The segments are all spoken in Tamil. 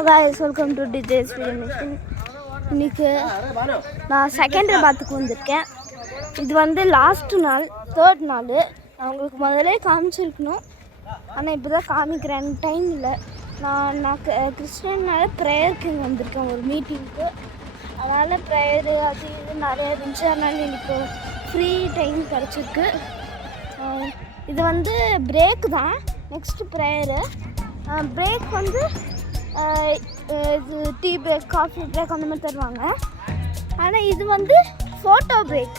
Hello guys, welcome to DJs video. இன்னைக்கு நான் செகண்டராபாத்துக்கு வந்திருக்கேன். இது வந்து லாஸ்ட் நாள், 3rd நாள். நான் உங்களுக்கு முதலே காமிச்சிருக்கணும், ஆனால் இப்போ தான் காமிக்கிறேன். டைம் இல்லை. நான் கிறிஸ்டியனால ப்ரேயருக்கு இங்கே வந்திருக்கேன், ஒரு மீட்டிங்க்கு. அதனால் ப்ரேயரு அது இது நிறைய இருந்துச்சு. அதனால் எனக்கு ஃப்ரீ டைம் கிடச்சிருக்கு. இது வந்து பிரேக் தான். Next prayer. பிரேக் வந்து இது டீ பிரேக், காஃபி பிரேக் அந்த மாதிரி தருவாங்க. ஆனால் இது வந்து ஃபோட்டோ பிரேக்.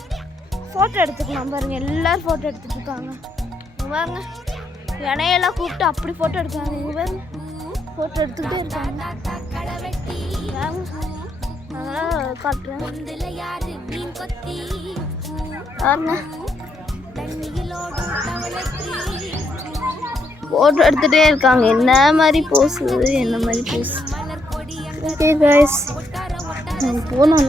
ஃபோட்டோ எடுத்துக்கலாம் பாருங்கள், எல்லோரும் ஃபோட்டோ எடுத்துகிட்டு இருக்காங்க. பாருங்க, இணையெல்லாம் கூப்பிட்டு அப்படி ஃபோட்டோ எடுக்கிறாங்க. இங்கே பாருங்க, ஃபோட்டோ எடுத்துக்கிட்டே இருக்காங்க. அதெல்லாம் காட்டுறேன் பாருங்க. ஃபோட்டோ எடுத்துகிட்டே இருக்காங்க. என்ன மாதிரி போஸு, என்ன மாதிரி போஸ். ஓகே காய்ஸ், நாங்கள் போனோம்.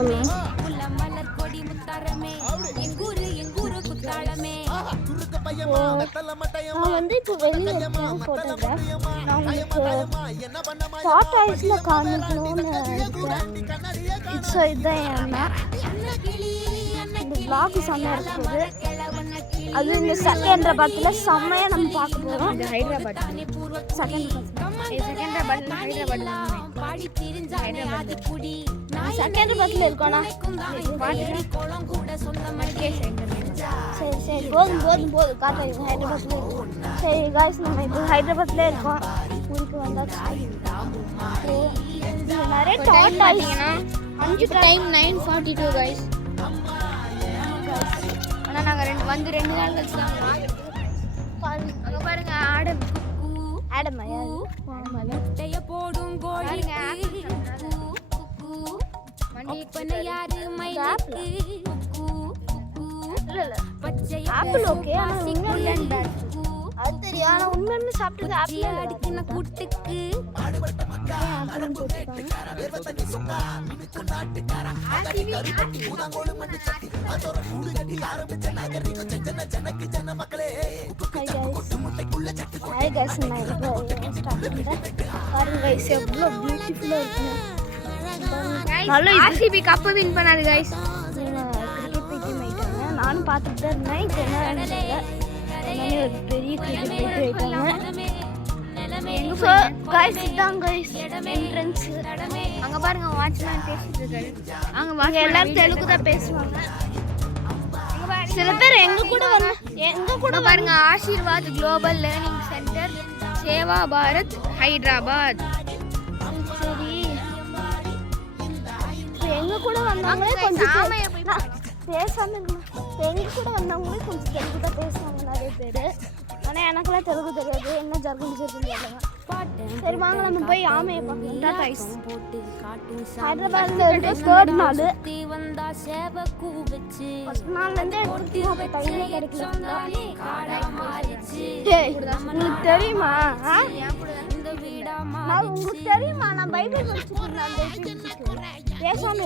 நான் வந்து இப்போ வெளியே இருக்கேன். ஃபோட்டோகிராஃப் நான் உங்களுக்கு ஷார்ட் ஆயிஸில் காமிக்கணும்னு இருக்கேன். ஸோ இதுதான் ஏன்னா இந்த vlog செம்மையாக இருக்குது. அது இந்த செகண்டராபாத்தில் செம்மையாக நம்ம பார்க்க போகிறோம். ஹைதராபாத் செகண்டராபாத்தில் இருக்கோண்ணா. சரி சரி, போதும் காத்தாயிடும். ஹைதராபாத்தில் இருக்கும். சரி காய்ஸ், நம்ம இப்போ ஹைதராபாத்தில் இருக்கோம். ஊருக்கு வந்தாச்சு. நிறைய டாட் ஆகிங்கன்னா 5 டைம் 9:42 காய்ஸ். ஆனால் நாங்கள் 2 நாள் கழிச்சு தான் அங்கே பாருங்க. ஆடமா யாரு போடும் ஆப்பிள் ஓகே, ஆனால் உண்மையில அது தெரியும். ஆனால் உண்மைன்னு சாப்பிட்டது ஆப்பிள் அடிக்கின கூட்டுக்கு ஆப்பிளும் போட்டுருக்காங்க. ஹாய் கைஸ், நான் இப்போ ஸ்டார்ட் பண்ணுறேன். பாருங்க கைஸ், எவ்வளோ பியூட்டிஃபுல்லாக இருக்குங்க. நல்ல ஆர்சிபி கப்பு வின் பண்ணாது கைஸ். கிரிக்கெட் பைத்தியம் ஆகிட்டாங்க. நானும் பார்த்துட்டு தான் இருந்தேன். இப்போ என்ன நினைச்சாங்க, ஒரு பெரிய கிரிக்கெட் பைத்தியம் ஆகிட்டாங்க. ஸோ கைஸ், இதுதான் கைஸ் என்ட்ரன்ஸ். அங்கே பாருங்க, வாட்ச்மேன் பேசிட்டு இருக்காரு. அங்கே எல்லாரும் தெலுங்கு தான் பேசுவாங்க. சில பேர் எங்க கூட பாருங்க. Aashirvaad global learning centre, Seva Bharat, Hyderabad. சரி, எங்க கூட வந்தவங்களே கொஞ்சம் பேசாம எங்க கூட வந்தவங்களே கொஞ்சம் தெலுங்கு தான் பேசுவாங்க நிறைய பேர். ஆனால் எனக்கெல்லாம் தெலுங்கு தெரியாது, என்ன ஜர்கன் சொல்லுவாங்க. சரி வாங்க, நம்ம போய் ஆமையை பார்க்கலாம். ஹைதராபாத்ல இருக்க 3rd நாள். ஃபர்ஸ்ட் நாள்லேருந்தே எடுத்துக்கிட்டு டைமே கிடைக்கல. உங்களுக்கு தெரியுமா? நான் உங்களுக்கு தெரியுமா, நான் பைபிள் படிச்சுட்டு இருந்தேன். பேசாம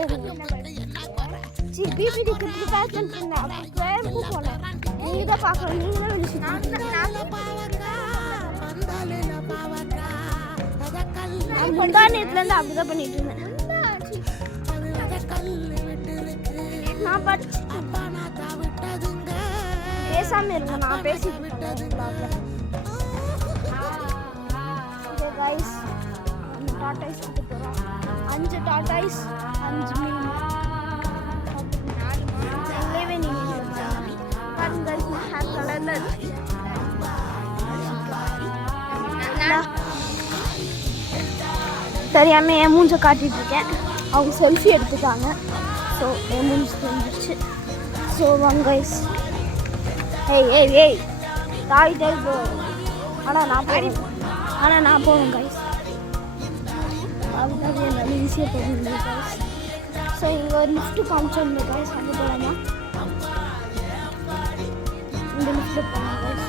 பிபிடி கிட்ட பேசிட்டு இருந்தேன். ப்ரேயருக்கும் போனேன். நீங்க தான் பார்க்கணும், நீங்க தான் கொண்டாடினதுலேருந்து அப்படிதான் பண்ணிட்டு இருந்தேன். நான் படிச்சு பேசாம இருங்க, நான் பேசிட்டு இருக்கேன். கைஸ், டாட்டாய்ஸ் கொடுத்து போகிறோம். 5 டாட்டாய்ஸ், 5 மீன். எங்கேயுமே நீங்கள் பாருங்க கைஸ், ஹேர் கலரில் தெரியாம என் மூஞ்சை காட்டிட்டு இருக்கேன். அவங்க செல்ஃபி எடுத்துட்டாங்க. ஸோ என் மூஞ்சி தெரிஞ்சிருச்சு. ஸோ வாங்க கைஸ். ஏய் தாய் போ. ஆனால் நான் போவேன் கைஸ். அதுக்காக என்னால் ஈஸியாக போக முடியும் கைஸ். ஸோ இங்கே ஒரு லிஃப்ட்டு காமிச்சிருந்தேன் கைஸ். அங்கே போகலாமா? இந்த லிஃப்ட்டில் போகலாம் கைஸ்.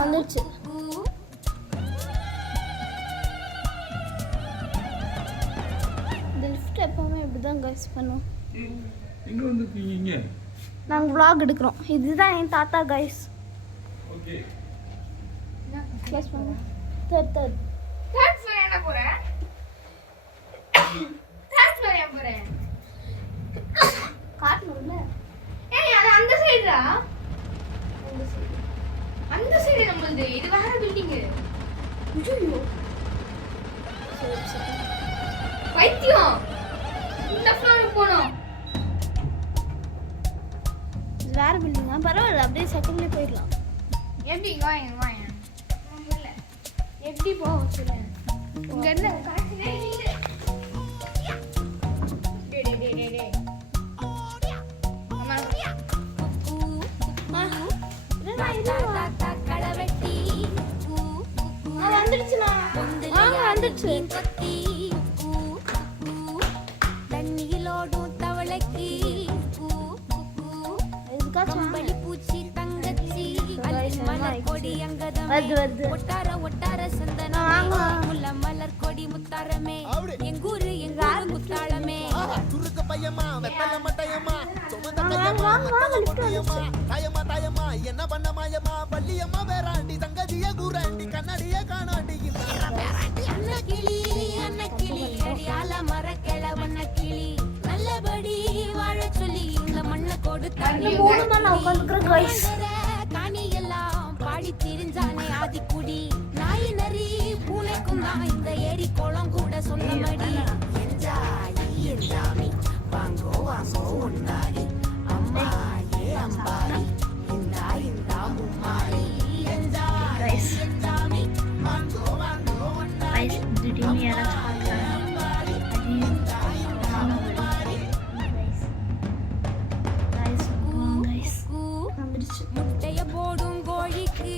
வந்துருச்சு. இந்த லிஃப்ட் எப்போவுமே இப்படி தான் கைஸ் பண்ணும். எங்க வந்துருக்கீங்க இங்க? நாங்கள் vlog எடுக்கிறோம். இதுதான் என் தாத்தா கைஸ். ஓகே. க்ளோஸ் பண்ணுங்க. தேர்ட் என்ன போறேன் போறேன் காட்டணும்ல. ஏய் அது அந்த சைடுடா அந்த சைடு நம்மளுது இது வேற பில்டிங் ஐயோ சரி பைத்தியம் இந்த ஃப்ளோருக்கு போறோம் இது வேற பில்டிங்கா? பரவாயில்ல, அப்படியே செகண்ட்லேயே போயிடலாம். எப்படி வாங்க இல்ல எப்படி போவோம் சொல்ல இங்க இருந்து கரெக்டா இல்ல டேய் வந்துடுச்சு. தண்ணியிலோடும் தவளைக்கு கம்பளி பூச்சி தங்கச்சி மலர் கொடி அங்கதமே ஒட்டார சந்தனம் முல்ல மலர் கொடி முத்தாரமே எங்கூரு முத்தாளமே துருக்கு பையமா வெத்தல மட்டையம்மா சுமந்த கையம்மா தாயம்மா தாயம்மா என்ன பண்ண மாயம்மா பள்ளியம்மா வேறாண்டி தங்கதிய கூறாண்டி கண்ணடிய காணாண்டி அன்னக்கிளி அடியால மர கிழவண்ண கிளி நல்லபடி வாழ சொல்லி இந்த மண்ணை காணி எல்லாம் பாடி திரிஞ்சானே ஆதிக்குடி நாய் நரி பூனைக்கும் தான் இந்த ஏரி குளம் கூட சொன்னபடி என்ஜாமி வாங்கோ உண்டாடி அம்மா ஏ அம்பாரி இந்த மும்மாரி என்ஜாமி வாங்கோ உண்டாடி முட்டைய போடும் கோழிக்கு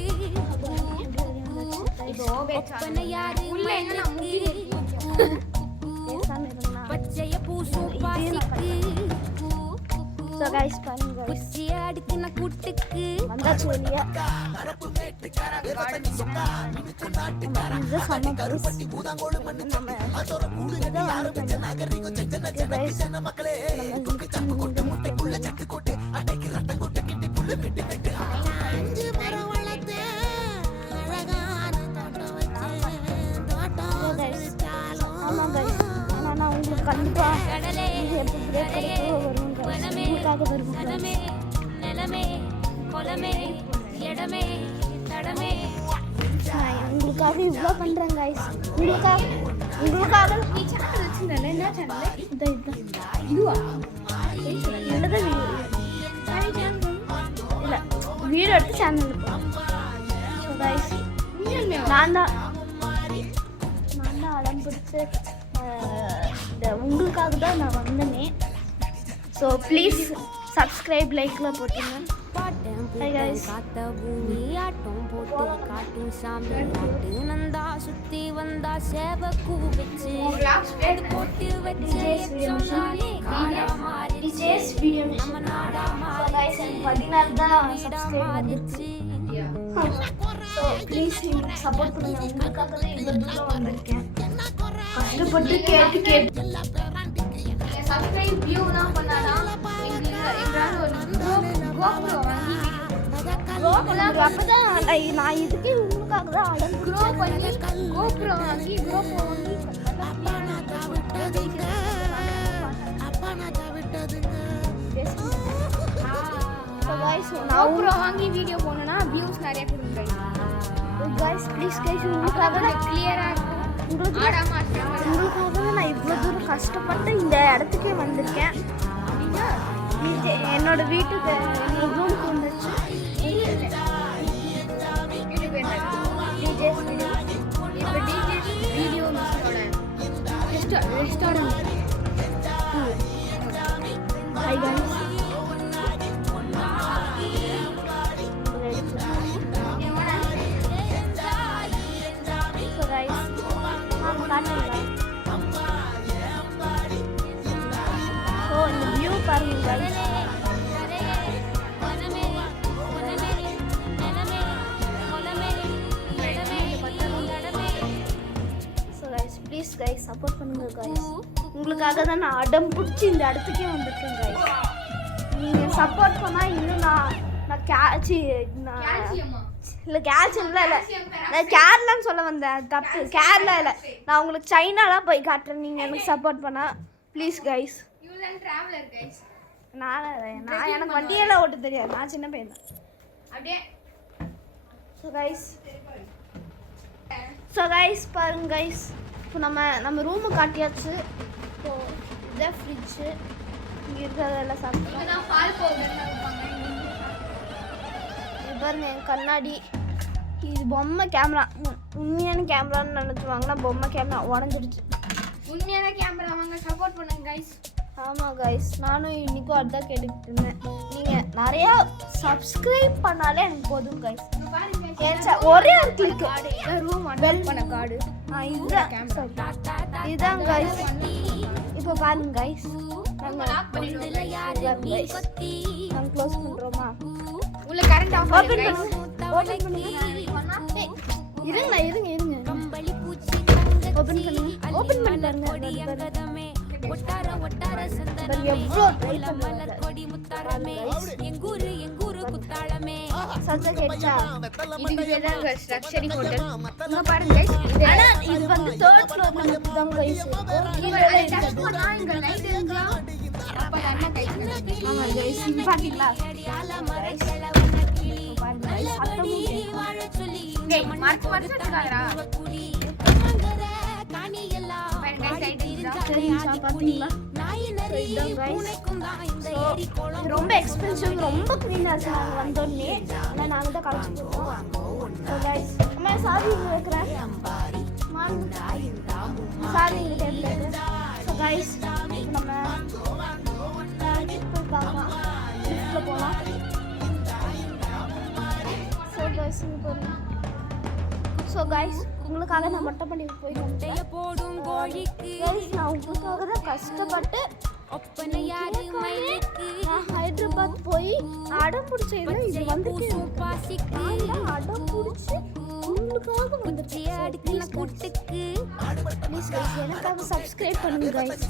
ஒப்பனை யாரு பச்சைய பூசும் பாசிக்கு குச்சிய அடுக்கின கூட்டுக்கு வந்தாச்சு வெளியே. உங்களுக்கு கண்டிப்பா எப்போ பிரேக் கிடைக்கோ வருவோம். நிலமே கொலமே இடமே தடமே உங்களுக்காக இவ்வளோ பண்ணுறேன் கைஸ். உங்களுக்காக நீ சேனல் வச்சிருந்தல என்ன சேனல் இதுவா என்னதான் இல்லை வீடியோ எடுத்து சேனல் ஸோ கைஸ் நான் தான் அடம் பிடிச்சி உங்களுக்காக தான் நான் வந்தேனே. ஸோ ப்ளீஸ் சப்ஸ்கிரைப் லைக்கில் போட்டுங்க. காத்த பூமி ஆட்டம் போட்டு காட்டும் சாமி ஆட்டு நந்தா சுத்தி வந்தா சேவ கூ வச்சு அது போட்டு வச்சு நம்ம நாடா மாறிச்சு ப்ளீஸ் சப்போர்ட் பண்ணுங்க. உங்களுக்காக தான் இவ்வளோ தூரம் வந்திருக்கேன். கஷ்டப்பட்டு கேட்டு சப்ஸ்கிரைப் வியூ தான் பண்ணாதான் எங்களால ஒரு கோப்ரோ வாங்கி அப்பதான் நான் இதுக்கே உங்களுக்காக தான் க்ரோ பண்ணி கோப்ரோ வாங்கி கோப்ரோ வாங்கி வீடியோ போனோம்னா வியூஸ் நிறைய கொடுங்க guys ப்ளீஸ் கைஸ் உங்களுக்காக கிளியரா இருக்கும் ஆடாம உங்களுக்காக நான் இவ்வளோ தூரம் கஷ்டப்பட்டு இந்த இடத்துக்கே வந்திருக்கேன். என்னோட வீட்டுக்கு ரூமுக்கு வந்துருச்சு. இப்போ DJ video restaurant hi guys. So guys நான் காட்டுறேன். ஸோ இந்த வியூ பாருங்க guys. So guys please guys support பண்ணுங்க கைஸ். உங்களுக்கு உங்களுக்காக தான் நான் அடம் பிடிச்சி இந்த இடத்துக்கே வந்திருக்கேன் கைஸ். நீங்கள் சப்போர்ட் பண்ணால் இன்னும் நான் இல்லை கேல்சியம் இல்லை நான் கேரளான்னு சொல்ல வந்தேன், தப்பு. கேரளா இல்லை, நான் உங்களுக்கு சைனாலாம் போய் காட்டுறேன் நீங்கள் எனக்கு சப்போர்ட் பண்ணால் ப்ளீஸ் கைஸ். நான் எனக்கு வண்டியெல்லாம் ஓட்ட தெரியாது, நான் சின்ன பையன் தான். அப்படியே ஸோ கைஸ் பாருங்க கைஸ், இப்போ நம்ம ரூமு காட்டியாச்சு. ஸோ இதான் ஃப்ரிட்ஜு, இங்கே இருக்கிறதெல்லாம் சாப்பிட்டு தான் பால் பவுடர் வைப்பாங்க. இது பாருங்க என் கண்ணாடி. இது பொம்மை கேமரா, உண்மையான கேமரான்னு நினச்சிவாங்கன்னா பொம்மை கேமரா உடஞ்சிடுச்சு. உண்மையான கேமரா வாங்க, சப்போர்ட் பண்ணுங்க கைஸ். ஆமாம் கைஸ், நானும் இன்றைக்கும் அதுதான் கேட்டுக்கிட்டு இருந்தேன். நீங்கள் நிறையா சப்ஸ்கிரைப் பண்ணாலே எனக்கு போதும் கைஸ். ஒரே ஒரு கிளிக் ரூம் அட்டாச் பண்ண கார்டு இதுதான் கைஸ். இப்போ பாருங்க கைஸ், நாங்கள் க்ளோஸ் பண்ணுறோமா? உள்ள கரண்ட் ஆஃப் ஓப்பன் பண்ணுங்க, ஓப்பன் பண்ணுங்க. இருங்க ஓப்பன் பண்ணுங்க, ஓப்பன் பண்ணிட்டாருங்க. எவ்வளோ ட்ரை பண்ணுறாங்க. சத்தம் கேட்டா இதுவே தான் லக்ஸரி ஹோட்டல். இங்க பாருங்க கைஸ், ஆனால் இது வந்து தேர்ட் ஃப்ளோர் நமக்கு தான் கைஸ். இங்க லைட் இருக்கா? அப்ப என்ன கைஸ்? ஆமாம் கைஸ், இது பார்த்தீங்களா கைஸ்? பாருங்க கைஸ், சத்தமும் டேய் மார்க் வச்சிருக்காரா? பாருங்க கைஸ், லைட் இருக்கா? சரிங்களா பார்த்தீங்களா? ரொம்ப எக்ஸ்பென்சிவ், ரொம்ப க்ளீனாக இருக்குது. நாங்கள் வந்தோடனே ஆனால் நாங்கள் தான் கழிச்சு போவோம். ஸோ கைஸ், அம்மா சாரி இங்கே வைக்கிறேன், சாரி இங்கே டேபிள் வைக்கிறேன். ஸோ கைஸ், நம்ம போய் பார்க்கலாம், லிஃப்ட்டில் போகலாம். ஸோ கைஸ் உங்களுக்காக நான் மொட்டை பண்ணிட்டு போயிட்டு வந்தேன். நான் உங்களுக்காக தான் கஷ்டப்பட்டு நான் ஹைதராபாத் போய் அடம் பிடிச்ச இது வந்துட்டு அடம் பிடிச்சி உங்களுக்காக வந்துட்டு எனக்காக சப்ஸ்கிரைப் பண்ணுங்க கைஸ்.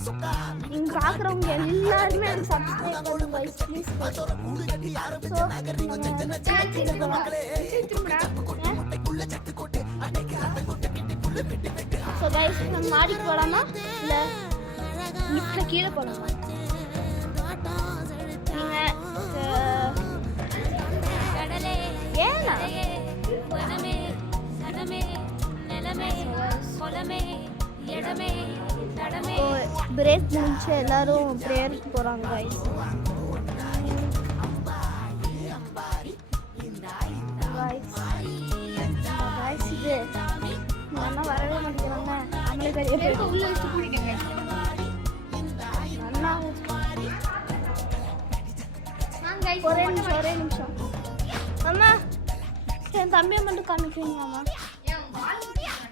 நீங்கள் பார்க்குறவங்க எல்லாருமே எனக்கு சப்ஸ்கிரைப் பண்ணுங்க கைஸ் ப்ளீஸ். ஸோ கைஸ் நம்ம மாடிக்கு போகலாமா இல்லை லிஃப்ட்டில் கீழே போகலாமா? ஏன்னா பிரேக் முடிச்சு எல்லாரும் ப்ரேயருக்கு போகிறாங்க கைஸ். இது நல்லா வரவே மாட்டேங்கிறாங்க. நம்மளே பெரிய பேர் உள்ள வச்சு கூட்டிடுங்க. நல்லா வாங்க கைஸ், ஒரே நிமிஷம் அம்மா, என் தம்பியை மட்டும் காமிக்கிறீங்களாம்மா? ஏன் வால் குட்டியாடா?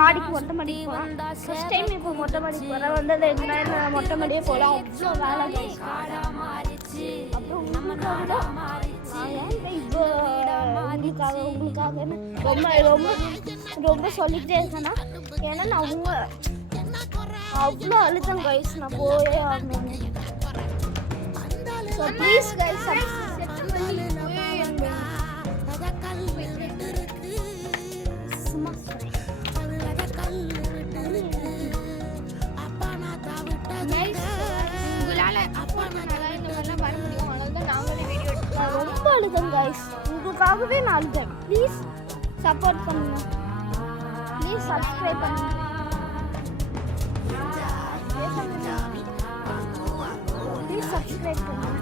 மாடிக்கு மொட்டை மாடிக்கு போகலாம். ஃபர்ஸ்ட் டைம் இப்போ மொட்டை மாடிக்கு போகிறேன். வந்தது என்ன மொட்டை மாடியே போகலாம், அவ்வளோ வேலை கைஸ். அப்புறம் உங்களுக்காக இப்போ உங்களுக்காக ரொம்ப ரொம்ப ரொம்ப சொல்லிக்கிட்டே இருக்கேன்னா, ஏன்னா நான் அவ்வளோ அழுத்தம் கைஸ், நான் போயே ஆகணும். ஸோ ப்ளீஸ் கைஸ் ரொம்ப அழுதேன் கைஸ், உங்களுக்காகவே நான் அழுதேன். ப்ளீஸ் சப்போர்ட் பண்ணுங்க, ப்ளீஸ் சப்ஸ்கிரைப் பண்ணுங்க. ப்ளீஸ் சப்ஸ்கிரைப் பண்ணுங்க.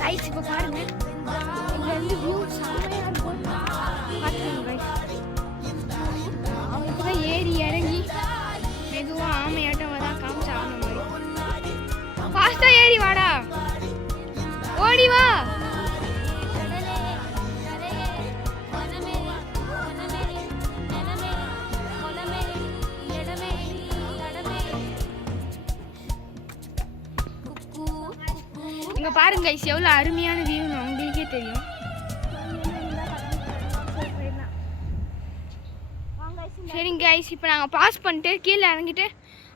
கைஸ் இப்போ பாருங்க, இங்க இருந்து வியூ செமையா இருக்கும். பாருங்க கைஸ், அவங்க இப்போ ஏறி இறங்கி மெதுவா ஆமையாட்டம் வரா காமிச்சா ஆமை மாதிரி. ஃபாஸ்டா ஏறி வாடா, ஓடி வா. அங்கே பாருங்க கைஸ் எவ்வளோ அருமையான வியூன்னு உங்களுக்கே தெரியும். சரிங்க கைஸ், இப்போ நாங்கள் பாஸ் பண்ணிட்டு கீழே இறங்கிட்டு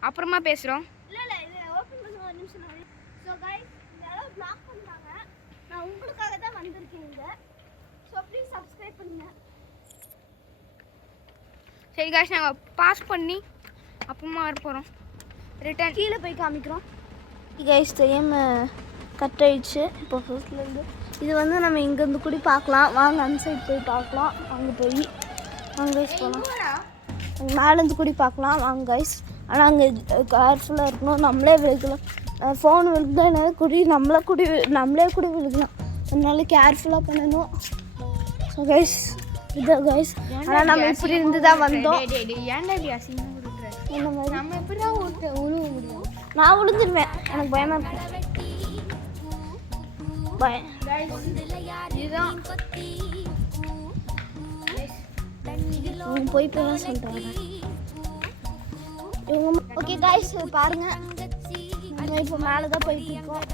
அப்புறமா பேசுகிறோம். இல்லை இது ஓப்பன் பண்ண ஒரு நிமிஷம். ஸோ கைஸ் இந்த அளவு பிளாக் பண்ணிட்டாங்க. நான் உங்களுக்காக தான் வந்திருக்கேன் இங்கே. ஸோ ப்ளீஸ் சப்ஸ்கிரைப் பண்ணுங்கள். சரி கைஸ், நாங்கள் பாஸ் பண்ணி அப்புறமா வர போகிறோம். ரிட்டர்ன் கீழே போய் காமிக்கிறோம். கைஸ் தெரியாமல் கட் ஆயிடுச்சு. இப்போ ஃபர்ஸ்ட்லேருந்து இது வந்து நம்ம இங்கேருந்து கூட பார்க்கலாம். வாங்க அந்த சைடு போய் பார்க்கலாம். அங்கே போய் வாங்க கைஸ் போகலாம். மேலேருந்து கூட பார்க்கலாம் வாங்க கைஸ். ஆனால் அங்கே கேர்ஃபுல்லாக இருக்கணும். நம்மளே விழுகலாம். ஃபோன் விழுந்தா குடி நம்மளே கூட விழுகலாம். அதனால கேர்ஃபுல்லாக பண்ணணும். ஸோ கைஸ் இதுதான் கைஸ். ஆனால் நம்ம இப்படி இருந்து தான் வந்தோம். ஏன்டா இப்படி அசிங்கம் கொடுக்குற? இந்த மாதிரி நம்ம எப்படி தான் உழுவ முடியும்? நான் விழுந்துருவேன். எனக்கு பயமாக இருக்கும். இதுதான் இவங்க போய் தான் சொல்கிறாங்க. இவங்க ஓகே கைஸ் பாருங்க, நம்ம இப்போ மேலே தான் போயிட்டு இருக்கோம்.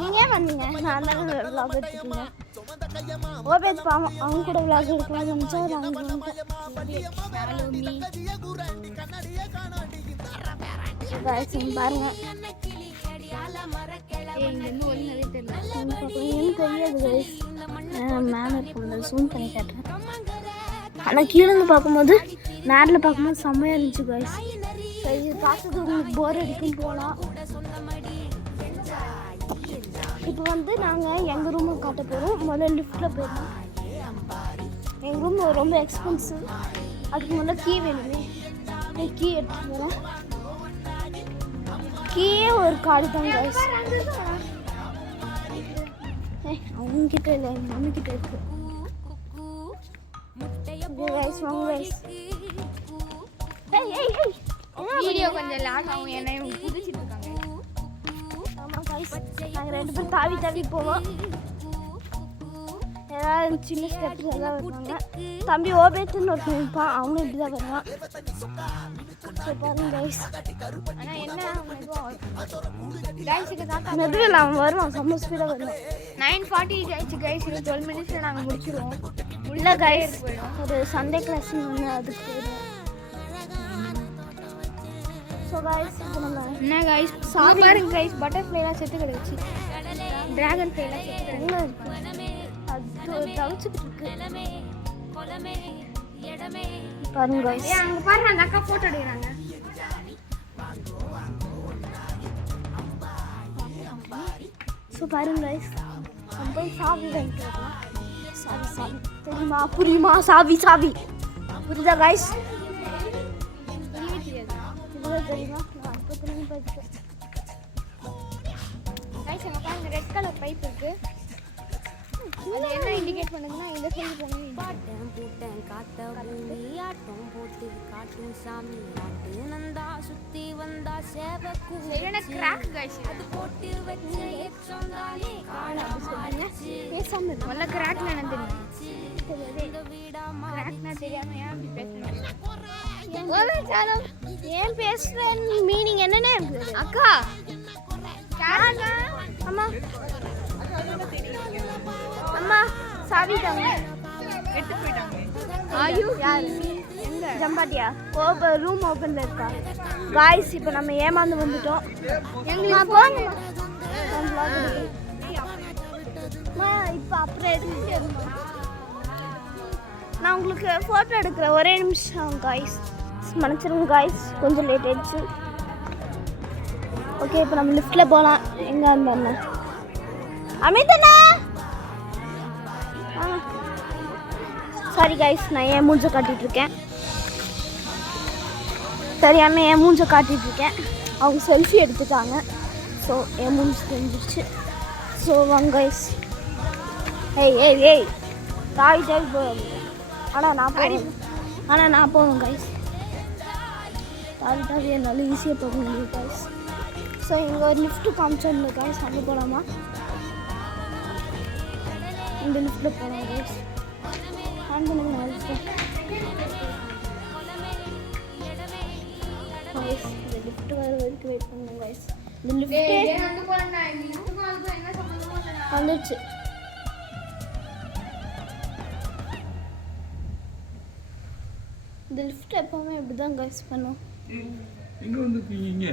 நீங்க ஏன் வந்தீங்க? நான் தான் விளாக் எடுத்துக்கீங்க. ஓபேத் பாவம் அவங்க கூட விளாக் எடுக்கலாம்னு நினச்சா அவங்க பாருங்க. தெரியாது கைஸ், மேலே இருக்கும் ஜூம் பண்ணி காட்டுறேன். ஆனால் கீழேருந்து பார்க்கும்போது நேரில் பார்க்கும்போது செம்மையாக இருந்துச்சு கைஸ். இது பார்த்தது உங்களுக்கு போர் அடிக்கும் போகலாம். இப்போ வந்து நாங்கள் எங்கள் ரூமை காட்ட போகிறோம். முதல்ல லிஃப்ட்டில் போயிடலாம். எங்கள் ரூம் ரொம்ப எக்ஸ்பென்சிவ். அதுக்கு முதல்ல கீ வேணுமே. கீ எடுத்துட்டு வரேன். கீயே ஒரு கார்டு தான் கைஸ். அவங்ககிட்ட இல்லை, எங்கள் மம்மிக்கிட்ட இருக்கு. கைஸ் வாங்க கைஸ். வீடியோ கொஞ்சம் லாக் ஆகும், ஏன்னா இவங்க புதிச்சிட்டு இருக்காங்க. ஆமாம் கைஸ், நாங்கள் 2 பேரும் தாவி தாவி போவோம். ஏதாவது சின்ன ஸ்டெப்ஸ் எல்லாம் வருவாங்க. தம்பி ஓபேத்துன்னு ஒருத்தன் இருப்பான், அவனும் இப்படி தான் வருவான். பாருங்க கைஸ். ஆனால் என்ன கைஸுக்கு தான் மெதுவில் அவன் வருவான், செம்ம ஸ்பீடாக வருவான். 9:40 ஆயிடுச்சு கைஸ். 12 மினிட்ஸில் நாங்கள் முடிச்சிடுவோம். இல்லை கைஸ், ஒரு சண்டே கிளாஸ் ஒன்று அதுக்கு போயிடுவோம். ஸோ கைஸ் இப்போ நம்ம என்ன கைஸ் பாருங்க கைஸ், பட்டர்ஃப்ளைலாம் செத்து கிடக்குச்சு. டிராகன் ஃப்ளைலாம் செத்து கிடக்கு. என்ன இருக்கு? அது தவிச்சுக்கிட்டு இருக்கு. பாருங்க கைஸ். அங்கே பாருங்க, அந்த அக்கா ஃபோட்டோ எடுக்கிறாங்க. ஸோ பாருங்க கைஸ், நம்ம போய் சாவி வாங்கிட்டு வரலாம். சாவி தெரியுமா? புரியுமா? சாவி புரியுதா கைஸ்? இதுதான் தெரியுமா? நான் இப்போ திரும்பி போயிட்டு கைஸ் அங்கே பாருங்க, ரெட் கலர் பைப் இருக்கு. அது என்ன இண்டிகேட் பண்ணுதுன்னா இந்த சைடு போகணும். பாட்டம் பூட்டம் காத்த பூமி ஆட்டம் போட்டு காட்டும் சாமி ஆட்டு நந்தா சுத்தி வந்தா சேவக்கூ சரியான கிராக் கைஸ். அது போட்டு வச்ச எச்சந்தாலே காணாமாச்சு பேசாம வல்ல கிராக்ல என்ன தெரியும்? இந்த வீடா கிராக்னா தெரியாம ஏன் அப்படி பேசுறீங்க? ஏன் பேசுறேன் மீனிங் என்னன்னே இருக்குது. அக்கா அம்மா அம்மா சாவி தாங்க. எடுத்து போயிட்டாங்க. ஐயோ யார் ஜம்பாட்டியா? ரூம் ஓப்பன்ல இருக்கா காய்ஸ்? இப்போ நம்ம ஏமாந்து வந்துட்டோம். இப்போ அப்புறம் எடுத்துட்டு இருந்தோம். நான் உங்களுக்கு ஃபோட்டோ எடுக்கிறேன், ஒரே நிமிஷம் காய்ஸ். மன்னிச்சிருங்க காய்ஸ், கொஞ்சம் லேட் ஆயிடுச்சு. ஓகே இப்போ நம்ம லிஃப்ட்டில் போகலாம். எங்கே இருந்தாண்ணா அமிதண்ணா? சாரி காய்ஸ், நான் என் மூஞ்சை காட்டிகிட்ருக்கேன். தெரியாமல் என் மூஞ்சை காட்டிகிட்ருக்கேன். அவங்க செல்ஃபி எடுத்துட்டாங்க. ஸோ என் மூஞ்சி தெரிஞ்சிருச்சு. ஸோ வாங்க காய்ஸ். ஏய் தாவி போகாது. ஆனால் நான் போவேன் காய்ஸ். தாவி என்னால் ஈஸியாக போக முடியும் காய்ஸ். ஸோ இங்கே ஒரு லிஃப்ட்டு காமிச்சிருந்தேன் காய்ஸ், அங்கே போகலாமா? இந்த லிஃப்ட்டில் போகலாம் காய்ஸ். ஆன் பண்ணுங்க லிஃப்ட்டு. இந்த லிஃப்டே அங்கே போகிறேன்டா இதுக்கும் அதுக்கும் என்ன சம்மந்தமும் இல்லைடா. வந்துடுச்சு. இந்த லிஃப்ட் எப்பவுமே இப்படி தான் கைஸ் பண்ணும். எங்க வந்துருக்கீங்க இங்க?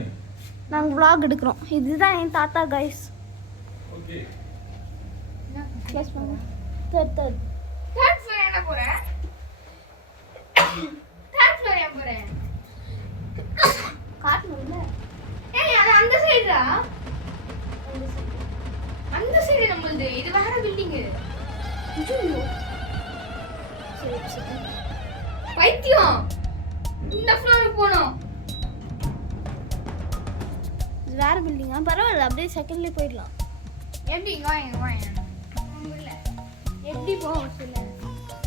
நாங்கள் vlog எடுக்கிறோம். இதுதான் என் தாத்தா கைஸ். ஓகே. க்ளோஸ் பண்ணுங்க. தேர்ட் தேர்ட் ஃப்ளோர் என்ன போகிறேன்? தேர்ட் ஃப்ளோர் ஏன் போகிறேன்? காட்டணும்ல. ஏய் அது அந்த சைடுடா. அந்த சைடு நம்மளுது. இது வேற பில்டிங்கு. ஐயோ. சரி சரி. பைத்தியம். இந்த ஃப்ளோருக்கு போகணும். இது வேற பில்டிங்கா? பரவாயில்ல, அப்படியே செகண்ட்லேயே போயிடலாம். எப்படி வாங்க வாங்க. இல்ல எப்படி போவோம் சொல்லு.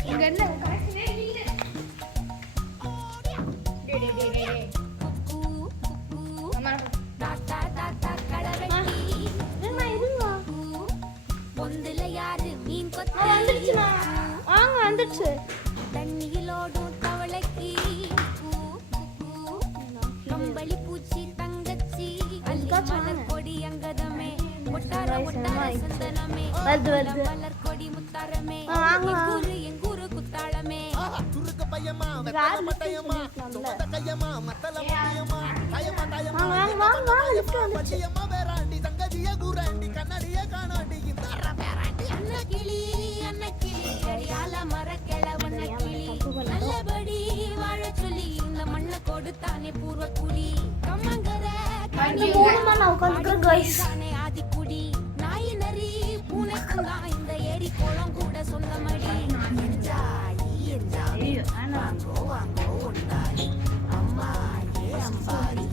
இங்க இருந்து கரெக்டே இல்ல. டே. அம்மா என்னம்மா இதுங்க? பொந்துல யாரு மீன் கொத்த வந்துடுச்சுண்ணா. வாங்க வந்துடுச்சு. தண்ணியிலோடும் தவளைக்கு கம்பளி பூச்சி தங்கச்சி மலர் கொடி அங்கதமே ஒட்டார ஒட்டார சந்தனமே வருது. மலர் கொடி முத்தாரமே வாங்க. எங்கூரு குத்தாளமே சுருக்கு பையமா வெத்தல மட்டையம்மா சுமந்த கையம்மா மத்தல முட்டியம்மா கையம்மா தாயம்மா வாங்க லிஃப்ட் வந்துடுச்சு. பையம்மா வேறாண்டி தங்கதிய கூறாண்டி கண்ணடிய காணாண்டி இந்த பேராண்டி அன்னக்கிளி அடியால மரக்கிழவண்ண கிளி நல்லபடி வாழ சொல்லி இந்த மண்ணை கொடுத்தானே பூர்வ குடி கம்மங்கர இந்த மூணுமா நான் உட்காந்துக்கிறேன் கைஸ். தானே ஆதிக்குடி நாய் நரி பூனைக்கும் தான் இந்த ஏரி குளம் கூட சொந்தமடி வாங்கோ வாங்கோ உண்டாடி அம்மா ஏ அம்பாரி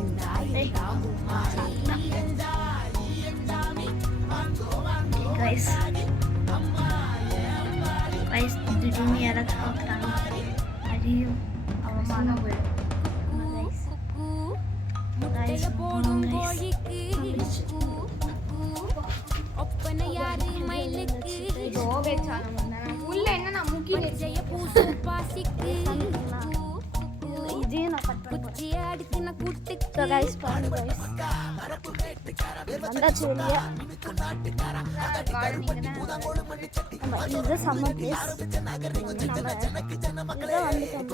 இந்தாய் தாமுமாரி கைஸ் கைஸ் திடீர்னு யாராவது பார்க்குறாங்க. ஐயோ அவமானம் போயிடும். முட்டைய போடும் கோழிக்கு ஒப்பனை யாரு மயிலுக்கு ஓவே சாலம் உள்ள என்ன நான் முக்கி ஜெய பூசு பாசிக்கு இதையும் நான் கட் பண்ணுறேன். குச்சிய அடிச்சின கூட்டுக்கு ஸோ கைஸ் பாருங்க கைஸ். வந்தாச்சு வெளியே. நம்ம இது சம்மர் பிளேஸ். நம்ம இதை வந்துட்டோம்.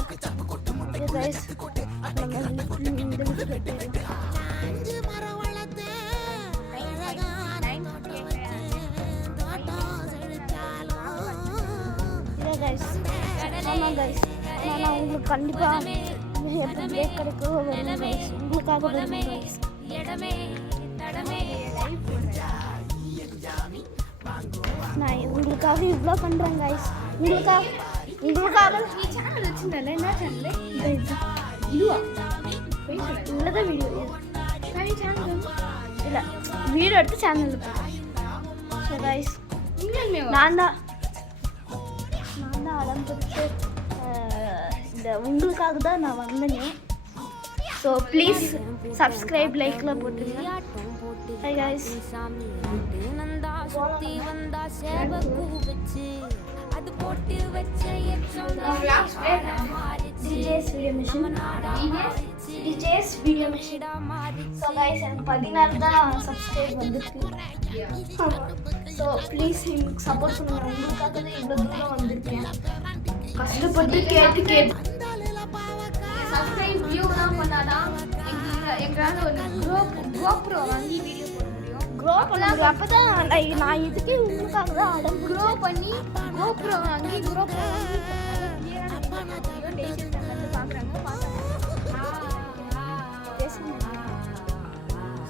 ஓகே கைஸ், நம்ம இந்த வீட்டுக்கு அஞ்சு மரம் வளர்த்தேன் இல்லை கைஸ். ஆமாம் கைஸ், நான் உங்களுக்கு கண்டிப்பாக எப்போ பிரேக் கிடைக்கோ வரும் கைஸ். உங்களுக்காக வரும் கைஸ். இடமே தடமே நான் உங்களுக்காக இவ்வளோ பண்ணுறேன் கைஸ். உங்களுக்காக நீ சேனல் வச்சிருந்தல என்ன சேனல் இதுவா இவ்வளோதான் வீடியோ. தனி சேனல் இல்லை, வீடியோ எடுத்து சேனலில் போடுறேன். ஸோ கைஸ், உண்மையுமே நான் தான் அடம் பிடிச்சி இந்த உங்களுக்காக தான் நான் வந்தேனே. ஸோ ப்ளீஸ் சப்ஸ்கிரைப், லைக்லாம் போட்டுருங்க. ஹை கைஸ், சாமி நந்தா சுத்தி வந்தா சேவ கூவச்சு அது போட்டு வச்ச DJs video machine. DJs video machine. So guys, எனக்கு 14 தான் சப்ஸ்கிரைப் வந்துருக்கு. ஸோ ப்ளீஸ் எனக்கு சப்போர்ட் பண்ணுங்கள். உங்களுக்காக தான் இவ்வளோ தூரம் வந்திருக்கேன். கஷ்டப்பட்டு கேட்டு சப்ஸ்கிரைப் வியூலாம் பண்ணாதான் எங்களால் ஒரு கோப்ரோ வாங்கி வீடியோ போட முடியும். க்ரோ பண்ண முடியும். அப்போ தான் நான் இதுக்கே உங்களுக்காக தான் அடம் க்ரோ பண்ணி கோப்ரோ வாங்கி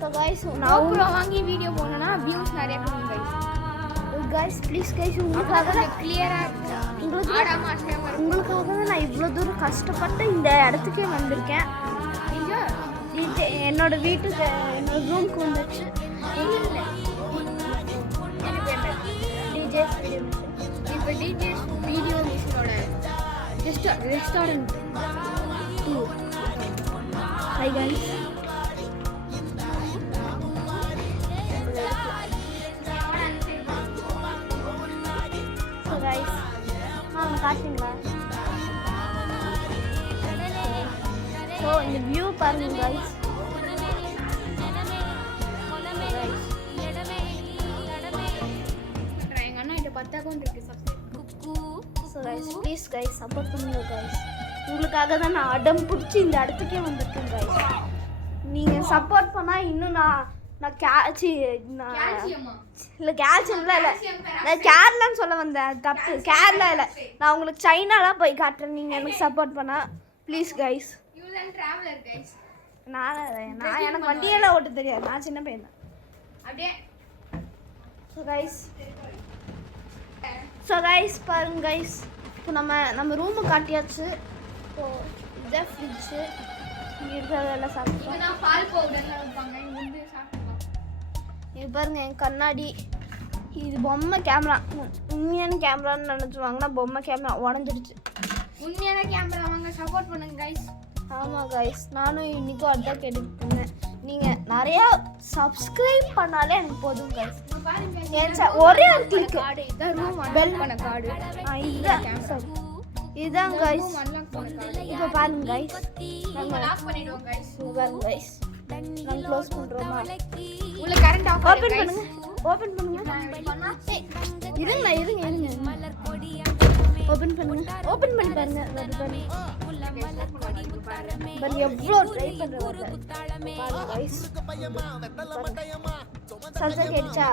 ஸோ கைஸ், கோப்ரோ வாங்கி வீடியோ போனோன்னா வியூஸ் நிறைய கிடைக்கும் கைஸ் ப்ளீஸ் கைஸ், உங்களுக்காக தான் கிளியராக இருக்கும். ஆடாம அசையாம இருக்கும். உங்களுக்காக தான் நான் இவ்வளோ தூரம் கஷ்டப்பட்டு இந்த இடத்துக்கே வந்திருக்கேன். இது என்னோட வீட்டுக்கு, என்னோட ரூமுக்கு வந்துச்சு. DJ's video machine. இப்போ டிஜேஸ் வீடியோ மிஷினோட restaurant. Hi guys, so guys காட்டுங்களா? ஸோ இந்த வியூ பாருங்க கைஸ். ப்ளீஸ் கைஸ் சப்போர்ட் பண்ணுங்க கைஸ். உங்களுக்காக தான் நான் அடம் பிடிச்சி இந்த இடத்துக்கே வந்திருக்கேன் கைஸ். நீங்கள் சப்போர்ட் பண்ணால் இன்னும் நான் இல்லை கேல்சியம்லாம் இல்லை, நான் கேரளான்னு சொல்ல வந்தேன், தப்பு. கேரளா இல்லை, நான் உங்களுக்கு சைனாலாம் போய் காட்டுறேன் நீங்கள் எனக்கு சப்போர்ட் பண்ணால். Please guys. நான் எனக்கு வண்டியெல்லாம் ஓட்ட தெரியாது, நான் சின்ன பையன் தான். அப்படியே ஸோ கைஸ் பாருங்க கைஸ், இப்போ நம்ம ரூமு காட்டியாச்சு. ஸோ இதான் ஃப்ரிட்ஜு, இங்கே இருக்கிறதெல்லாம் சாப்பிட்டோம். நான் பால் பவுடர்லாம் வைப்பாங்க, இங்கே வந்து சாப்பிடுவோம். இது பாருங்க என் கண்ணாடி, இது பொம்மை கேமரா. உண்மையான கேமரான்னு நினச்சிவாங்கன்னா பொம்மை கேமரா உடஞ்சிடுச்சு. உண்மையான கேமரா வாங்க, சப்போர்ட் பண்ணுங்க கைஸ். ஆமாம் கைஸ், நானும் இன்றைக்கும் அதான் கேட்டுருந்தேன். நீங்கள் நிறையா சப்ஸ்கிரைப் பண்ணாலே எனக்கு போதும் கைஸ். ஒரே ஒரு கிளிக் இதான் ரூம் பெல் பண்ண கார்டு. இதுதான் கைஸ். இப்போ பாருங்க கைஸ், லாக் பண்ணிடுவோம் கைஸ். பாருங்க கைஸ், நாங்கள் க்ளோஸ் பண்ணுறோமா? உள்ள கரண்ட் ஆஃப் ஓப்பன் பண்ணுங்க, ஓப்பன் பண்ணுங்க. இருங்க ஓப்பன் பண்ணுங்க, ஓப்பன் பண்ணி பாருங்க. பாருங்க எவ்வளோ ட்ரை பண்ணுறேன் சப்ஸ்கிரைப் ஆயிடுச்சா?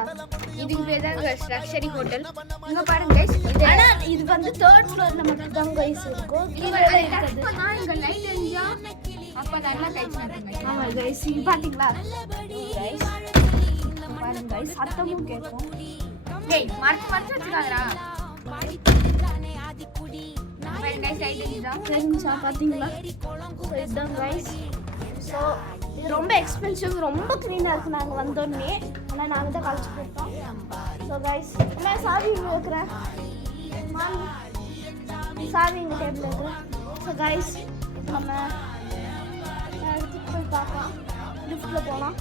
இதுக்கு பேர் தான் லக்ஸரி ஹோட்டல். இங்க பாருங்க கைஸ், ஆனால் இது வந்து 3rd ஃப்ளோர்ல மட்டும் தான் கைஸ் இருக்கும், கீழே இருக்காது. இங்க லைட் எரிஞ்சா அப்ப நல்லா கைஸ் பண்ணுங்க. ஆமாம் கைஸ், இது பார்த்தீங்களா கைஸ்? பாருங்க கைஸ், சத்தமும் கேட்கும். டேய் மறந்து வச்சுக்காதடா. பாருங்க கைஸ், லைட் எரிஞ்சா தெரிஞ்சா பார்த்தீங்களா? ஸோ இதுதான் கைஸ். ஸோ இது ரொம்ப எக்ஸ்பென்சிவ், ரொம்ப க்ளீனாக இருக்குது. நாங்கள் வந்தோடனே ஆனால் நாங்கள் தான் கழிச்சு போட்டோம். ஸோ கைஸ், நான் சாவி இங்கே வைக்கிறேன், சாவி இங்கே டேபிள் வைக்கிறேன். ஸோ கைஸ், நம்ம எடுத்துகிட்டு போய் பார்க்கலாம், லிஃப்ட்டில் போகலாம்.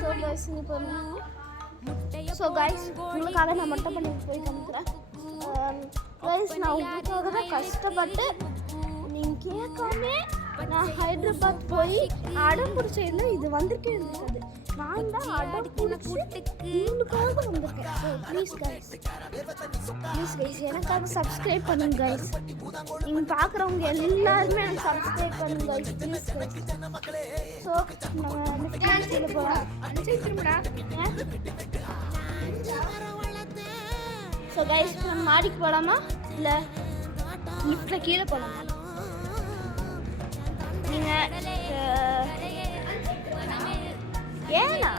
ஸோ கைஸ் இங்கே போகணும். ஸோ கைஸ், உங்களுக்காக நான் மொட்டை பண்ணி போய் காமிக்கிறேன் கைஸ். நான் உங்களுக்காக தான் கஷ்டப்பட்டு நீங்கள் கேட்காம நான் ஹைதராபாத் போய் அடம் பிடிச்சதில்ல, இது வந்துட்டே இருந்தது. நான் தான் அடம் பிடிச்சி உங்களுக்காக வந்திருக்கேன். ஸோ ப்ளீஸ் கைஸ் எனக்காக சப்ஸ்கிரைப் பண்ணுங்க கைஸ். நீங்கள் பார்க்குறவங்க எல்லாருமே எனக்கு சப்ஸ்கிரைப் பண்ணுங்க கைஸ், ப்ளீஸ் கைஸ். ஸோ நம்ம கீழே போகலாம். ஸோ கைஸ், நம்ம மாடிக்கு போகலாமா இல்லை லிஃப்ட்டில் கீழே போகலாமா? நீங்கள் ஏன்னா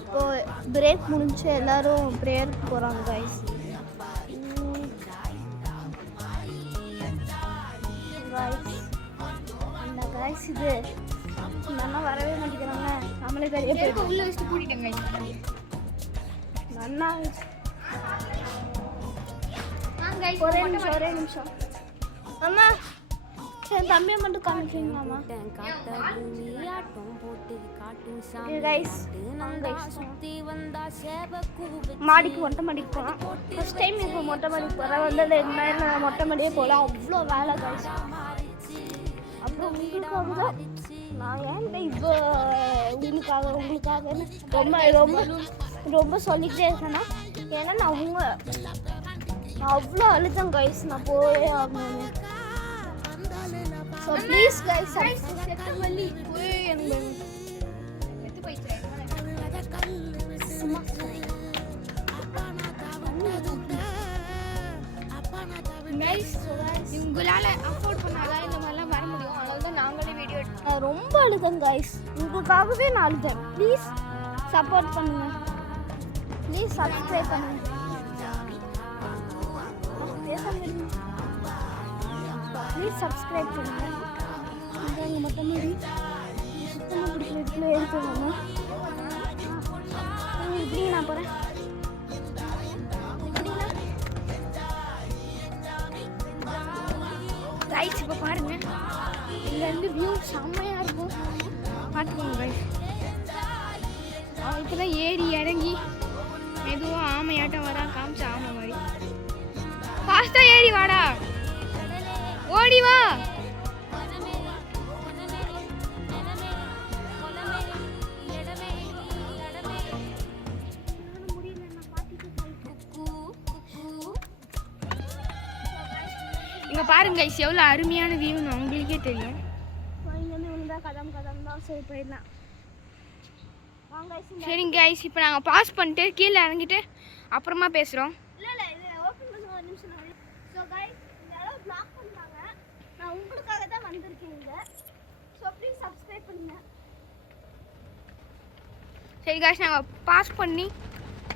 இப்போ பிரேக் முடிஞ்சு எல்லாரும் ப்ரேயருக்கு போகிறாங்க கைஸ். அந்த கைஸ் இது நல்லா வரவே மாட்டேங்கிறாங்க, நம்மளே பெரிய பேர் உள்ள வச்சு கூட்டிட்டேங்க நல்லா. ஒரே நிமிஷம் அம்மா, என் தம்பியை மட்டும் காமிக்கிறீங்களாம்மா? மாடிக்கு மொட்டை மாடிக்கு போகலாம். ஃபர்ஸ்ட் டைம் இப்போ மொட்டை மாடிக்கு போகிறேன். வந்தது என்ன மொட்டை மாடியே போகல, அவ்வளோ வேலை கைஸ். அப்புறம் உங்களுக்காக தான் நான் ஏன்ட்ட இப்போ உங்களுக்காக ரொம்ப ரொம்ப ரொம்ப சொல்லிக்கிட்டே இருக்கேன்னா, ஏன்னா நான் அவ்வளோ அழுத்தம் கைஸ், நான் போயே ஆகணும். ஸோ ப்ளீஸ் கைஸ், உங்களால் அஃபோர்ட் பண்ணாதான் இந்த மாதிரிலாம் வர முடியும். அதனால நாங்களே வீடியோ நான் ரொம்ப அழுதேன் கைஸ், உங்களுக்காகவே நான் அழுதேன். ப்ளீஸ் சப்போர்ட் பண்ணுங்க, ப்ளீஸ் சப்ஸ்கிரைப் பண்ணுங்க. ப்ளீஸ் சப்ஸ்கிரைப் பண்ணுங்க. இங்கே மட்டும் சுத்தமாக பிடிக்கிறதுக்குள்ளே இருக்கணும்னா இப்படி நான் போகிறேன். ரைட்ஸ் இப்போ பாருங்க, இதுலேருந்து வியூ செம்மையாக இருக்கும், பார்த்துக்கோங்க கைஸ். அவன் இப்போ தான் ஏறி இறங்கி மெதுவாக ஆமையாட்டம் வரா, காமிச்சா ஆமை மாதிரி. ஃபாஸ்ட்டாக ஏறி வாடா, ஓடி வா. இங்கே பாருங்க கைஸ் எவ்வளோ அருமையான வியூன்னு உங்களுக்கே தெரியும். இங்கேருந்து விழுந்தா கதம் தான் சரி போயிடலாம். வாங்க guys, சரிங்க கைஸ், இப்போ நாங்கள் பாஸ் பண்ணிட்டு கீழே இறங்கிட்டு அப்புறமா பேசுகிறோம். இல்லை இது ஓப்பன் பண்ண ஒரு நிமிஷம். ஸோ கைஸ் இந்த இடம் பிளாக் பண்ணாங்க. நான் உங்களுக்காக தான் வந்திருக்கேன் இங்கே. ஸோ ப்ளீஸ் சப்ஸ்கிரைப் பண்ணுங்க. சரி கைஸ், நாங்கள் பாஸ் பண்ணி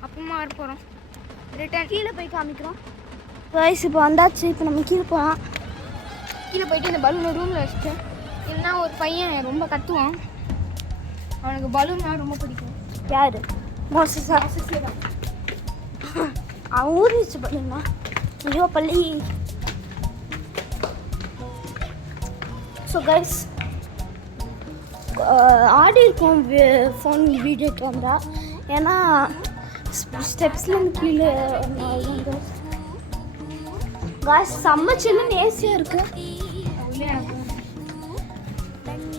அப்புறமா வர போகிறோம். ரிட்டர்ன் கீழே போய் காமிக்கிறோம். கைஸ் இப்போ வந்தாச்சு. இப்போ நம்ம கீழே போகலாம். கீழே போயிட்டு இந்த பலூனை ரூமில் வச்சுட்டு, இல்லைன்னா ஒரு பையன் ரொம்ப கத்துவான். அவனுக்கு பலூன்னா ரொம்ப பிடிக்கும். யார்? மோசஸா? அவன் ஊறிச்சு பண்ணுமா? ஐயோ பள்ளி. ஸோ கைஸ் ஆடி இருக்கும் ஃபோன் வீடியோ கேமரா. ஏன்னா ஸ்டெப்ஸ்லேருந்து கீழே காய்ஸ் செம்ம சில்லுன்னு ஏசியாக இருக்குது.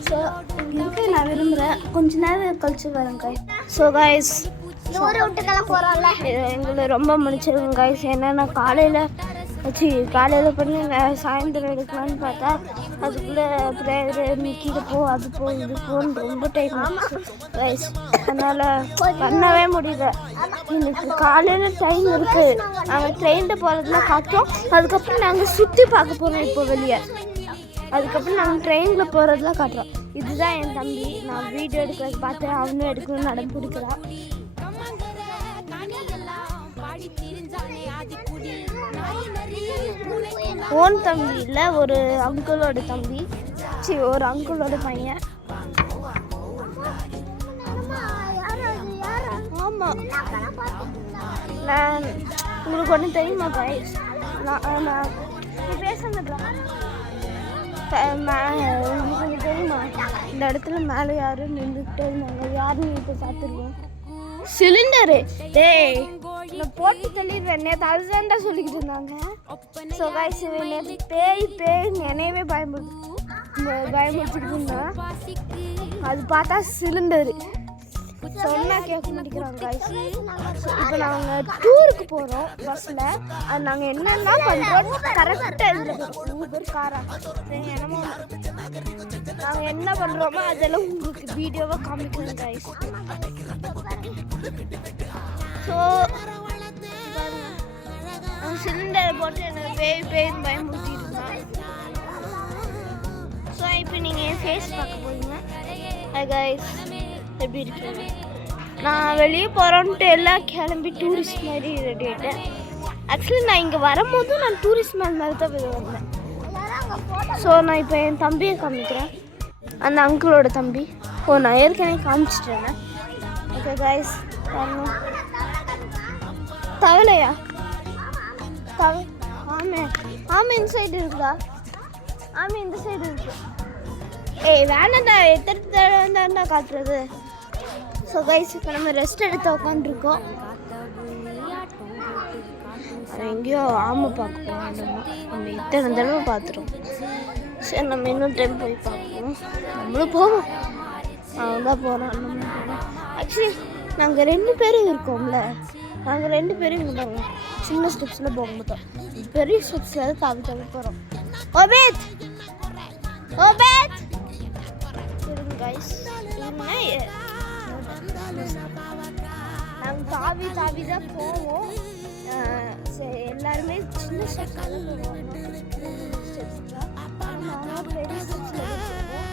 ஸோ இருக்க நான் விரும்புகிறேன். கொஞ்ச நேரம் கழிச்சு வரேன் காய்ஸ். ஸோ காய்ஸ் ஊரை விட்டுக்கெல்லாம் போகிறோம்ல, எங்களை ரொம்ப முடிச்சிருங்க காய்ஸ். ஏன்னா நான் காலையில் பண்ணி சாயந்தரம் எடுக்கலான்னு பார்த்தா அதுக்குள்ளே ப்ரேயர் கீழே போ அது போ இது போன்னு ரொம்ப டைம் ஆச்சு காய்ஸ். அதனால் பண்ணவே முடியல. எனக்கு காலையில் டைம் இருக்குது. நாங்கள் ட்ரெயினில் போகிறதுலாம் காட்டுறோம். அதுக்கப்புறம் நாங்கள் சுற்றி பார்க்க போகிறோம். இப்போ வெளியே அதுக்கப்புறம் நாங்கள் ட்ரெயினில் போகிறதுலாம் காட்டுறோம். இதுதான் என் தம்பி. நான் வீடியோ எடுக்கிறது பார்த்தேன். அவனும் எடுக்கணும்னு நடம் பிடிக்கிறான். ஓன் தம்பி இல்லை, ஒரு அங்கிளோட தம்பி. ஒரு அங்கிளோட பையன். ஆமாம், நான் உங்களுக்கு ஒன்று தெரியுமா காய்ஸ்? நான் பேசுறேன். உங்களுக்கு தெரியுமா இந்த இடத்துல மேலே யாரும் நின்றுக்கிட்டே இருந்தாங்க. யாருன்னு இப்போ பார்த்துருக்கோம். சிலிண்டரு டேய் நான் போட்டு தள்ளிடுவேன். நேற்று அதுதான்டா சொல்லிக்கிட்டு இருந்தாங்க. ஸோ காய்ஸ் நேற்று பேய் நினைவே பயமுறுத்திட்டு இருந்தான். அது பார்த்தா சிலிண்டரு சொன்னா கேட்க மாட்டேங்கிறாங்க காய்ஸ். இப்போ நாங்கள் டூருக்கு போகிறோம் பஸ்ஸில். அது நாங்கள் என்னென்ன பண்ணுறோம் கரெக்டாக இதில் ஊபர் காரா என்னமோ நாங்கள் என்ன பண்ணுறோமோ அதெல்லாம் உங்களுக்கு வீடியோவாக காமிக்கணும் காய்ஸ். ஸோ சிலிண்டரை போட்டு எனக்கு பேய்ன்னு பயமுறுத்திட்டு இருந்தான். ஸோ இப்போ நீங்கள் என் ஃபேஸ் பார்க்க போறீங்க. காய்ஸ் எப்படி இருக்கீங்க? நான் வெளியே போகிறோன்ட்டு எல்லாம் கிளம்பி டூரிஸ்ட் மாதிரி ரெடி ஆகிட்டேன். ஆக்சுவலி நான் இங்கே வரும்போது நான் டூரிஸ்ட் மாதிரி தான் வந்தேன். ஸோ நான் இப்போ என் தம்பியை காமிக்கிறேன். அந்த அங்கிளோட தம்பி. நான் ஏற்கனவே காமிச்சிட்டேன். ஓகே காய்ஸ் வரணும். தவளையா? ஆமாம் இந்த சைடு இருக்குதா? ஆமாம் இந்த சைடு இருக்கு. வேணாண்டா, எத்தனை தடவை தாண்டா காட்டுறது. ஸோ கைஸ் இப்போ நம்ம ரெஸ்ட் எடுத்து உட்காந்துருக்கோம். எங்கேயோ ஆமை பார்க்க போகணும். நம்ம இத்தனை தடவை பார்த்துட்டோம். சரி நம்ம இன்னும் டைம் போய் பார்ப்போம். நம்மளும் போவோம். அவன் தான் போகிறான். ஆக்சுவலி நாங்கள் 2 பேரும் இருக்கோம்ல. நாங்கள் 2 பேரும் இங்கே போகிறோம். சின்ன ஸ்டெப்ஸில் போக மாட்டோம். பெரிய ஸ்டெப்ஸில் தாவி போகிறோம். ஓபேத் சரிங்க கைஸ். நாங்கள் தாவி தான் போவோம். சரி எல்லாருமே சின்ன ஸ்டெப்ஸில் போவோம். நாங்கள் பெரிய ஸ்டெப்ஸில் போவோம்.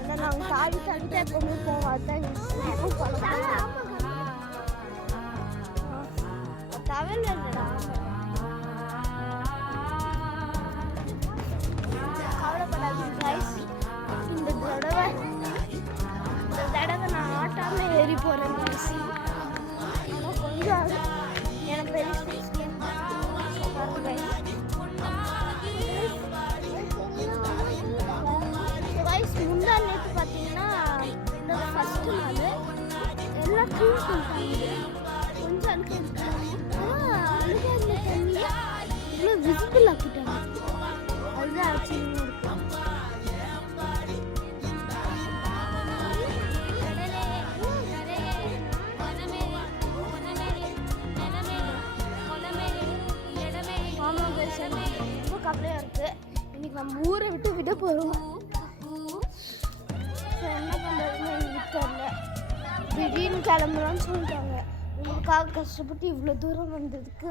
ஏன்னா நாங்கள் தாவி தான் எப்பவுமே போவோம். அதுதான் தவறு இல்லைடா. கவலைப்படாதீங்க கைஸ். இந்த தடவை நான் ஆட்டாமல் ஏறி போகிறேன். கொஞ்சம் எனக்கு பெரிய முந்தா நேற்று பார்த்தீங்கன்னா இந்த ஃபஸ்ட்டு நாள் எல்லாம் க்ளீன் பண்ணிட்டாங்க. கொஞ்சம் அழுக்க நம்ம ஊரை விட்டு விட போகிறோம். என்ன பண்ணுறதுன்னு எங்களுக்கு தெரியல. திடீர்னு கிளம்புறோன்னு சொல்லிட்டாங்க. உங்களுக்காக கஷ்டப்பட்டு இவ்வளோ தூரம் வந்ததுக்கு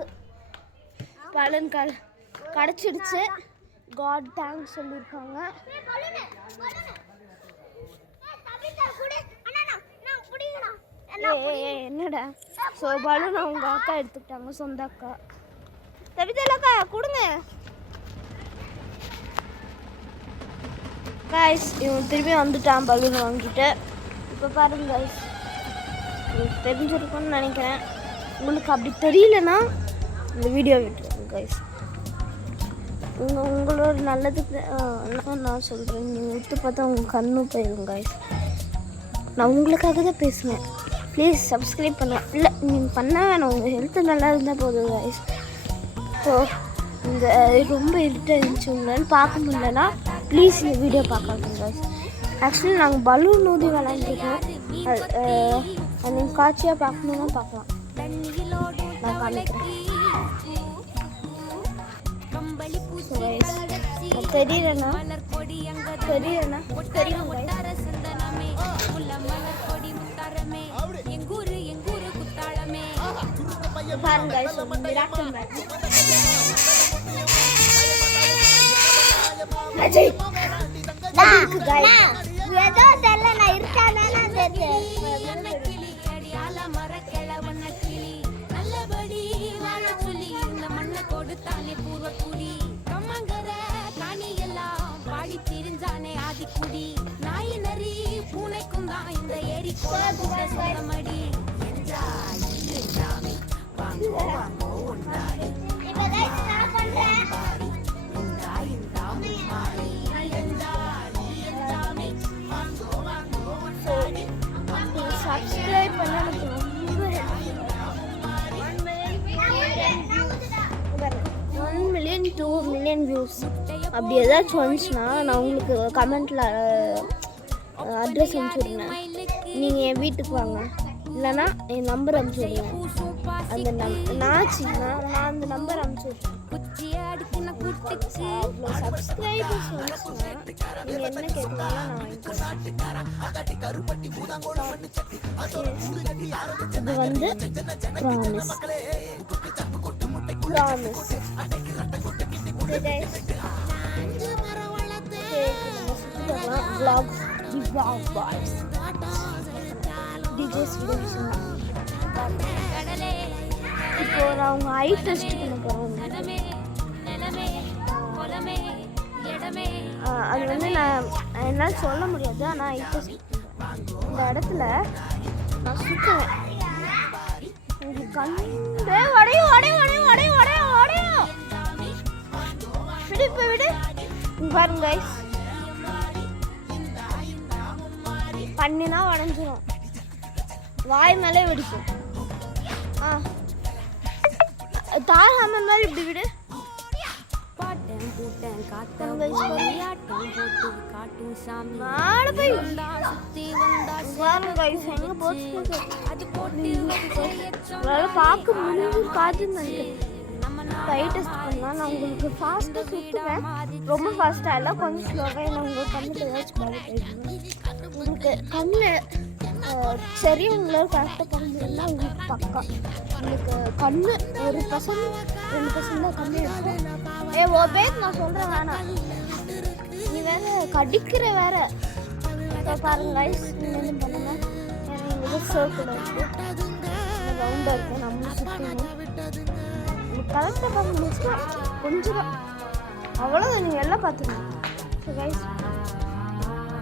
பலன் கிடச்சிடுச்சு. காட் தேங்க்ஸ் சொல்லியிருக்காங்க. என்னடா ஸோ பலூன் அவங்க அக்கா எடுத்துக்கிட்டாங்க, சொந்த அக்கா. தவிதலக்கா கொடுங்க. காய்ஸ் இவன் திரும்பி வந்துட்டான் பலூன் வாங்கிட்டு. இப்போ பாருங்க காய்ஸ், உங்களுக்கு தெரிஞ்சிருக்கும்னு நினைக்கிறேன். உங்களுக்கு அப்படி தெரியலன்னா இந்த வீடியோ விட்டுருங்க காய்ஸ். உங்களோட நல்லதுக்கு நான் சொல்கிறேன். நீங்கள் விட்டு பார்த்தா உங்கள் கண்ணும் போயிடும் காய்ஸ். நான் உங்களுக்காக தான் பேசுவேன். ப்ளீஸ் சப்ஸ்கிரைப் பண்ணலாம். இல்லை நீங்கள் பண்ண வேணாம், உங்கள் ஹெல்த்து நல்லா இருந்தால் போதும் காய்ஸ். ஸோ இந்த ரொம்ப இருட்டாக இருந்துச்சு, உங்களால் பார்க்க முடியலன்னா ப்ளீஸ் இந்த வீடியோ பார்க்காதுங்க காய்ஸ். ஆக்சுவலி நாங்கள் பலூன் ஊதி விளாண்டுருக்கோம். அது நீங்கள் காட்சியாக பார்க்கணுன்னா பார்க்கலாம். நான் காமிக்கிறேன். தெரியலண்ணா தெரியும் பாருங்க ஏதோ தெரியல நான் இருக்கானே குடி நாய் நரி பூனைக்கும் தான் இந்த ஏரி கோலமடி சப்ஸ்கிரைப் பண்ண எனக்கு ரொம்ப 1 million 2 million வியூஸ் அப்படி ஏதாச்சும் வந்துச்சுன்னா நான் உங்களுக்கு கமெண்ட்டில் அட்ரஸ் அனுப்பிச்சுடுங்க. நீங்கள் என் வீட்டுக்கு வாங்க, இல்லைன்னா என் நம்பர் அனுப்பிச்சுடுங்க. அந்த நான் அந்த நம்பர் அனுப்பிச்சுடுறேன். அவ்வளோ சப்ஸ்கிரைபர்ஸ் வந்துச்சுன்னா நீங்கள் என்ன கேட்குறீங்களோ நான் வாங்கிக்கிறேன். இது வந்து ப்ராமிஸ். இப்போ நான் அவங்க ஐ டெஸ்ட் பண்ண போகிறேன். அது வந்து நான் என்னால் சொல்ல முடியாது, ஆனால் ஐ டெஸ்ட் இந்த இடத்துல நான் சுற்றுவேன். கண்டே உடையும் விடு. இப்போ விடு பாருங்க கைஸ், பண்ணினா உடஞ்சிரும், வாய் மேலே வெடிக்கும். தாராம மாதிரி இப்படி விடு. பார்க்க முடிஞ்சிருக்காதுன்னு கை டெஸ்ட் பண்ணலாம். நான் உங்களுக்கு ஃபாஸ்ட்டாக சுற்றுவேன், ரொம்ப ஃபாஸ்ட்டாக இல்லை, கொஞ்சம் ஸ்லோவாக. நான் உங்களுக்கு கண்ணுக்கு ஏதாச்சும் பாதிப்பு உங்களுக்கு கண்ணில் சரி உங்களால் கரெக்டாக பண்ணிங்கன்னா உங்களுக்கு பக்கா. உங்களுக்கு கண்ணு 1% 2% தான் கம்மி இருக்கும். பேர் நான் சொல்கிறேன் வேணாம், நீ வேற கடிக்கிற வேற. பாருங்க கைஸ், நீங்கள் என்ன பண்ணுங்க, எங்களுக்கு சர்க்கிள் இருக்குது, ரவுண்டாக இருக்குது, நம்மளும் சுற்றணும். உங்களுக்கு கரெக்டாக பார்க்க முடிச்சுன்னா கொஞ்சம் தான், அவ்வளோதான். நீங்கள் எல்லாம் பார்த்துக்கணும். ஸோ கைஸ்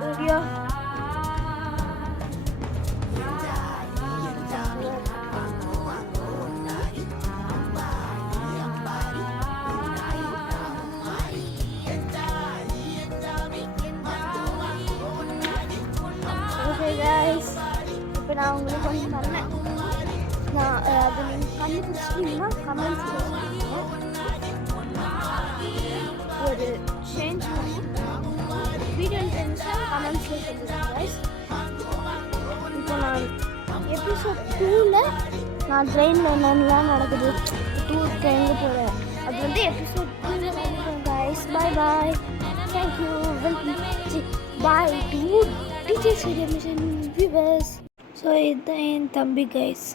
வீடியோ இப்போ நான் உங்களுக்கு கொஞ்சம் பண்ணேன். நான் அது நீங்கள் கண்டுபிடிச்சிட்டிங்கன்னா கமெண்ட்ஸ் ஒரு சேஞ்ச் பண்ணி வீடியோ தெரிஞ்சுன்னா கமெண்ட்ஸில் சொல்லுங்கள் கைஸ். இப்போ நான் எபிசோட் 2ல் நான் ட்ரெயினில் என்னென்னலாம் நடக்குது, டூருக்கு எங்கே போகிறேன், அது வந்து எபிசோட் 2ல் guys. Bye. Thank you bye to DJ சூரிய மிஷன் வியூவர்ஸ். ஸோ இதுதான் என் தம்பி கைஸ்.